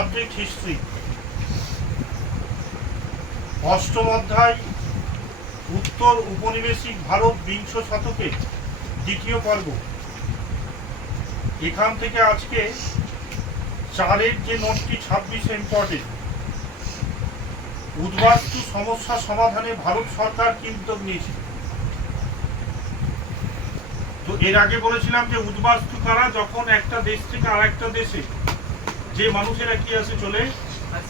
Subject history, অষ্টম অধ্যায়, উত্তর উপনিবেশিক ভারত বিংশ শতকে, দ্বিতীয় পর্ব। এখান থেকে আজকে 4-এর যে নোটটি 26 ইম্পর্টেন্ট। উদ্বাস্তু সমস্যা সমাধানে ভারত সরকার কি উদ্যোগ নিয়েছে? তো এর আগে বলেছিলাম যে উদ্বাস্তু কারা, যখন একটা দেশ থেকে আর একটা দেশে যে মানুষেরা কি আসে চলে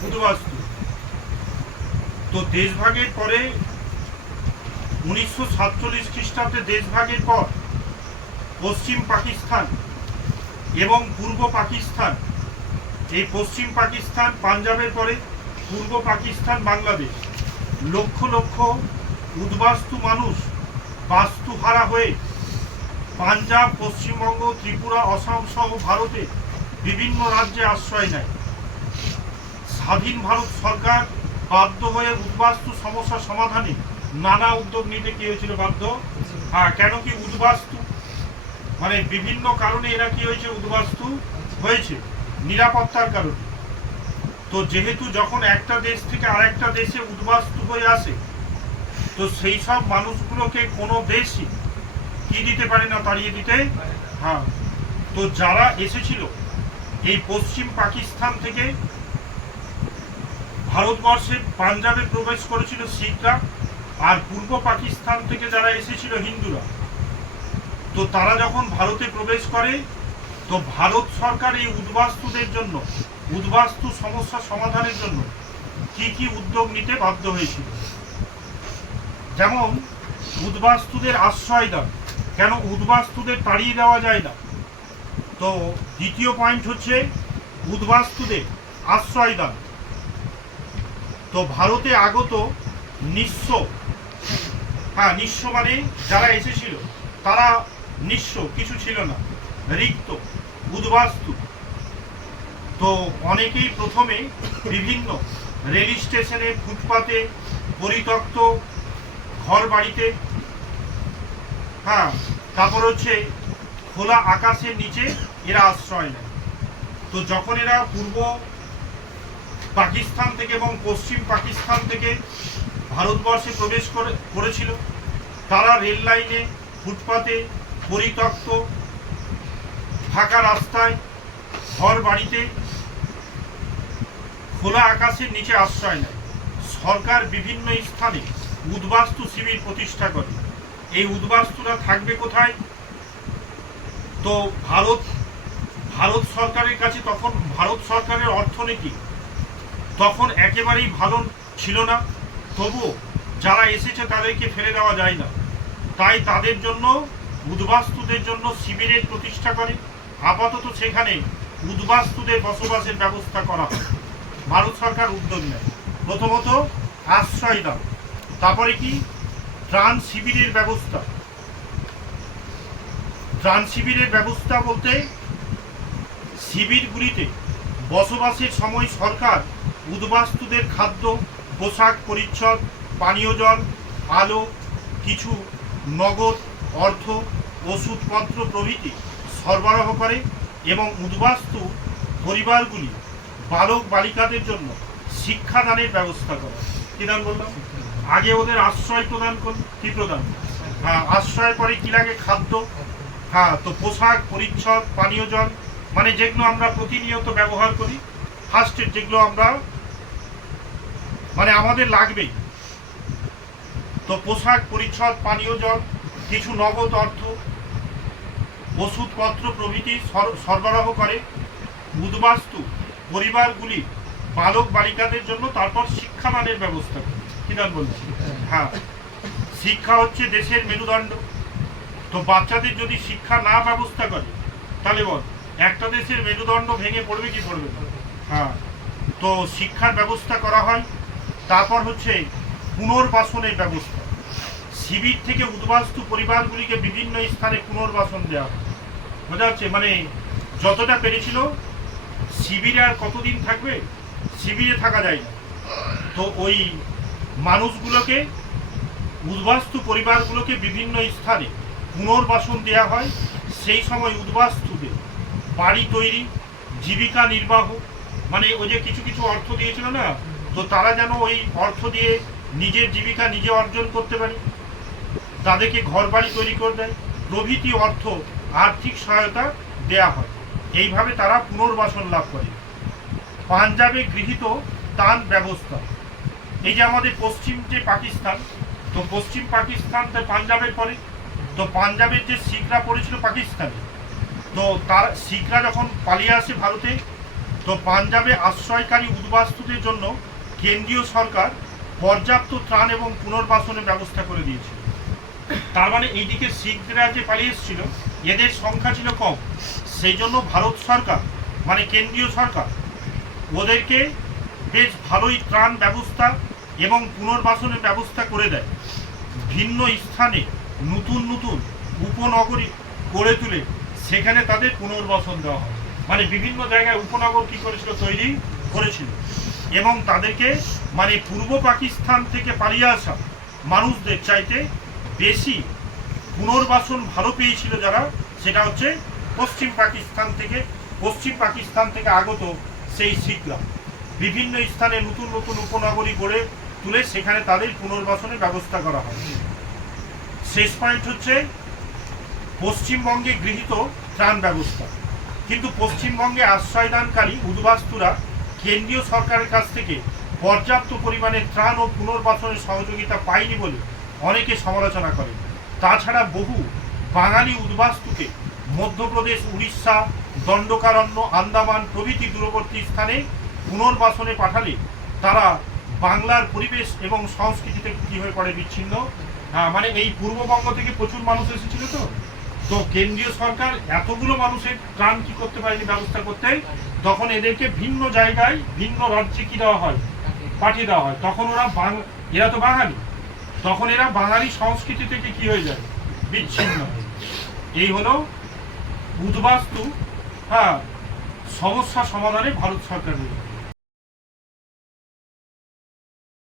উদ্বাস্তু। তো দেশভাগের পরে 1947 খ্রিস্টাব্দে দেশভাগের পর পশ্চিম পাকিস্তান এবং পূর্ব পাকিস্তান, এই পশ্চিম পাকিস্তান পাঞ্জাবের পরে পূর্ব পাকিস্তান বাংলাদেশ, লক্ষ লক্ষ উদ্বাস্তু মানুষ বাস্তুহারা হয়ে পাঞ্জাব, পশ্চিমবঙ্গ, ত্রিপুরা, অসম সহ ভারতে বিভিন্ন রাজ্যে আশ্রয় নেয়। স্বাধীন ভারত সরকার বাধ্য হয়ে উদ্বাস্তু সমস্যা সমাধানে নানা উদ্যোগ নিতে কি হয়েছিল বাধ্য? কেন কি উদ্বাস্তু মানে বিভিন্ন কারণে এরা কি হয়েছে উদ্বাস্তু হয়েছে, নিরাপত্তার কারণে। তো যেহেতু যখন একটা দেশ থেকে আরেকটা দেশে উদ্বাস্তু হয়ে আসে, তো সেই সব মানুষগুলোকে কোনো দেশই কি দিতে পারে না, তাড়িয়ে দিতে। তো যারা এসেছিল এই পশ্চিম পাকিস্তান থেকে ভারতবর্ষে পাঞ্জাবে প্রবেশ করেছিল শিখরা, আর পূর্ব পাকিস্তান থেকে যারা এসেছিল হিন্দুরা, তো তারা যখন ভারতে প্রবেশ করে, তো ভারত সরকার এই উদ্বাস্তুদের জন্য, উদ্বাস্তু সমস্যা সমাধানের জন্য কি কি উদ্যোগ নিতে বাধ্য হয়েছিল। যেমন উদ্বাস্তুদের আশ্রয় দান, কেন উদ্বাস্তুদের তাড়িয়ে দেওয়া যায় না? তো দ্বিতীয় পয়েন্ট হচ্ছে উদ্বাস্তুদের আশ্রয় দান। তো ভারতে আগত নিঃস্ব, নিঃস্ব মানে যারা এসেছিল তারা নিঃস্ব, কিছু ছিল না, রিক্ত, উদ্বাস্তু। তো অনেকেই প্রথমে বিভিন্ন রেল স্টেশনে, ফুটপাতে, পরিত্যক্ত ঘর বাড়িতে, তারপর হচ্ছে খোলা আকাশের নিচে এরা আশ্রয় নেয়। তো যখন এরা পূর্ব পাকিস্তান থেকে এবং পশ্চিম পাকিস্তান থেকে ভারতবর্ষে প্রবেশ করেছিল, তারা রেল লাইনে, ফুটপাতে, পরিত্যক্ত ফাঁকা রাস্তায়, ঘর বাড়িতে, খোলা আকাশের নিচে আশ্রয় নেয়। সরকার বিভিন্ন স্থানে উদ্বাস্তু শিবির প্রতিষ্ঠা করে। এই উদ্বাস্তুরা থাকবে কোথায়? তো ভারত সরকারের কাছে তখন ভারত সরকারের অর্থনীতি তখন একেবারেই ভালো ছিল না, তবুও যারা এসেছে তাদেরকে ফেলে দেওয়া যায় না, তাই তাদের জন্য, উদ্বাস্তুদের জন্য শিবিরের প্রতিষ্ঠা করে। আপাতত সেখানে উদ্বাস্তুদের বসবাসের ব্যবস্থা করা হয়। ভারত সরকার উদ্যোগ নেয়। প্রথমত আশ্রয় দান, তারপরে কি ত্রাণ শিবিরের ব্যবস্থা। ত্রাণ শিবিরের ব্যবস্থা বলতে শিবিরগুলিতে বসবাসের সময় সরকার উদ্বাস্তুদের খাদ্য, পোশাক পরিচ্ছদ, পানীয় জল, আলো, কিছু নগদ অর্থ, ওষুধপত্র প্রভৃতি সরবরাহ করে এবং উদ্বাস্তু পরিবারগুলি বালক বালিকাদের জন্য শিক্ষাদানের ব্যবস্থা করে। কি দান বললাম? আগে ওদের আশ্রয় প্রদান কি প্রদান, আশ্রয় পরে কি লাগে? খাদ্য, তো পোশাক পরিচ্ছদ, পানীয় জল, মানে যেগুলো আমরা প্রতিনিয়ত ব্যবহার করি, ফার্স্টের যেগুলো আমরা মানে আমাদের লাগবেই। তো পোশাক পরিচ্ছদ, পানীয় জল, কিছু নগদ অর্থ, ওষুধপত্র প্রভৃতি সরবরাহ করে উদ্বাস্তু পরিবারগুলি বালক বালিকাদের জন্য। তারপর শিক্ষাদানের ব্যবস্থা করে। কি দান বলছি? শিক্ষা হচ্ছে দেশের মেরুদণ্ড। তো বাচ্চাদের যদি শিক্ষা না ব্যবস্থা করে, তাহলে বল একটা দেশের মেরুদণ্ড ভেঙে পড়বে কি পড়বে? তো শিক্ষার ব্যবস্থা করা হয়। তারপর হচ্ছে পুনর্বাসনের ব্যবস্থা। শিবির থেকে উদ্বাস্তু পরিবারগুলিকে বিভিন্ন স্থানে পুনর্বাসন দেওয়া হয়। বোঝা যাচ্ছে? মানে যতটা পেরেছিল। শিবিরে আর কতদিন থাকবে? শিবিরে থাকা যায় না। তো ওই মানুষগুলোকে, উদ্বাস্তু পরিবারগুলোকে বিভিন্ন স্থানে পুনর্বাসন দেওয়া হয়। সেই সময় উদ্বাস্তুদের বাড়ি তৈরি, জীবিকা নির্বাহ, মানে ওই যে কিছু কিছু অর্থ দিয়েছিল না, তো তারা যেন ওই অর্থ দিয়ে নিজের জীবিকা নিজে অর্জন করতে পারে, তাদেরকে ঘর বাড়ি তৈরি করে দেয় প্রভৃতি অর্থ আর্থিক সহায়তা দেয়া হয়। এইভাবে তারা পুনর্বাসন লাভ করে। পাঞ্জাবে গৃহীত ত্রাণ ব্যবস্থা, এই যে আমাদের পশ্চিম যে পাকিস্তান, তো পশ্চিম পাকিস্তান তো পাঞ্জাবের পরে, তো পাঞ্জাবের যে শিখরা পড়েছিল পাকিস্তানে, তো তার শিখরা যখন পালিয়ে আসে ভারতে, তো পাঞ্জাবে আশ্রয়কারী উদ্বাস্তুদের জন্য কেন্দ্রীয় সরকার পর্যাপ্ত ত্রাণ এবং পুনর্বাসনের ব্যবস্থা করে দিয়েছিল। তার মানে এইদিকে শিখরা যে পালিয়ে এসেছিল এদের সংখ্যা ছিল কম, সেই জন্য ভারত সরকার মানে কেন্দ্রীয় সরকার ওদেরকে বেশ ভালোই ত্রাণ ব্যবস্থা এবং পুনর্বাসনের ব্যবস্থা করে দেয়। ভিন্ন স্থানে নতুন নতুন উপনগরী গড়ে তুলে সেখানে তাদের পুনর্বাসন দেওয়া হয়। মানে বিভিন্ন জায়গায় উপনগর কী করেছিল, তৈরি করেছিল, এবং তাদেরকে মানে পূর্ব পাকিস্তান থেকে পালিয়ে আসা মানুষদের চাইতে বেশি পুনর্বাসন ভালো পেয়েছিল যারা, সেটা হচ্ছে পশ্চিম পাকিস্তান থেকে আগত সেই শিখরা। বিভিন্ন স্থানে নতুন নতুন উপনগরী গড়ে তুলে সেখানে তাদের পুনর্বাসনের ব্যবস্থা করা হয়। শেষ পয়েন্ট হচ্ছে পশ্চিমবঙ্গে গৃহীত ত্রাণ ব্যবস্থা। কিন্তু পশ্চিমবঙ্গে আশ্রয়দানকারী উদ্বাস্তুরা কেন্দ্রীয় সরকারের কাছ থেকে পর্যাপ্ত পরিমাণে ত্রাণ ও পুনর্বাসনের সহযোগিতা পায়নি বলে অনেকে সমালোচনা করে। তাছাড়া বহু বাঙালি উদ্বাস্তুকে মধ্যপ্রদেশ, উড়িষ্যা, দণ্ডকারণ্য, আন্দামান প্রভৃতি দূরবর্তী স্থানে পুনর্বাসনে পাঠালে তারা বাংলার পরিবেশ এবং সংস্কৃতি থেকে কী হয়ে পড়ে, বিচ্ছিন্ন। মানে এই পূর্ববঙ্গ থেকে প্রচুর মানুষ এসেছিল, তো কেন্দ্রীয় সরকার এতগুলো মানুষের ত্রাণ কি করতে পারেনি ব্যবস্থা করতে, তখন এদেরকে ভিন্ন জায়গায় ভিন্ন রাজ্যে কি দেওয়া হয়, পাঠিয়ে দেওয়া হয়। তখন এরা তো বাঙালি, তখন এরা বাঙালি সংস্কৃতি থেকে কি হয়ে যায়, বিচ্ছিন্ন। এই হলো উদ্বাস্তু সমস্যা সমাধানে ভারত সরকারের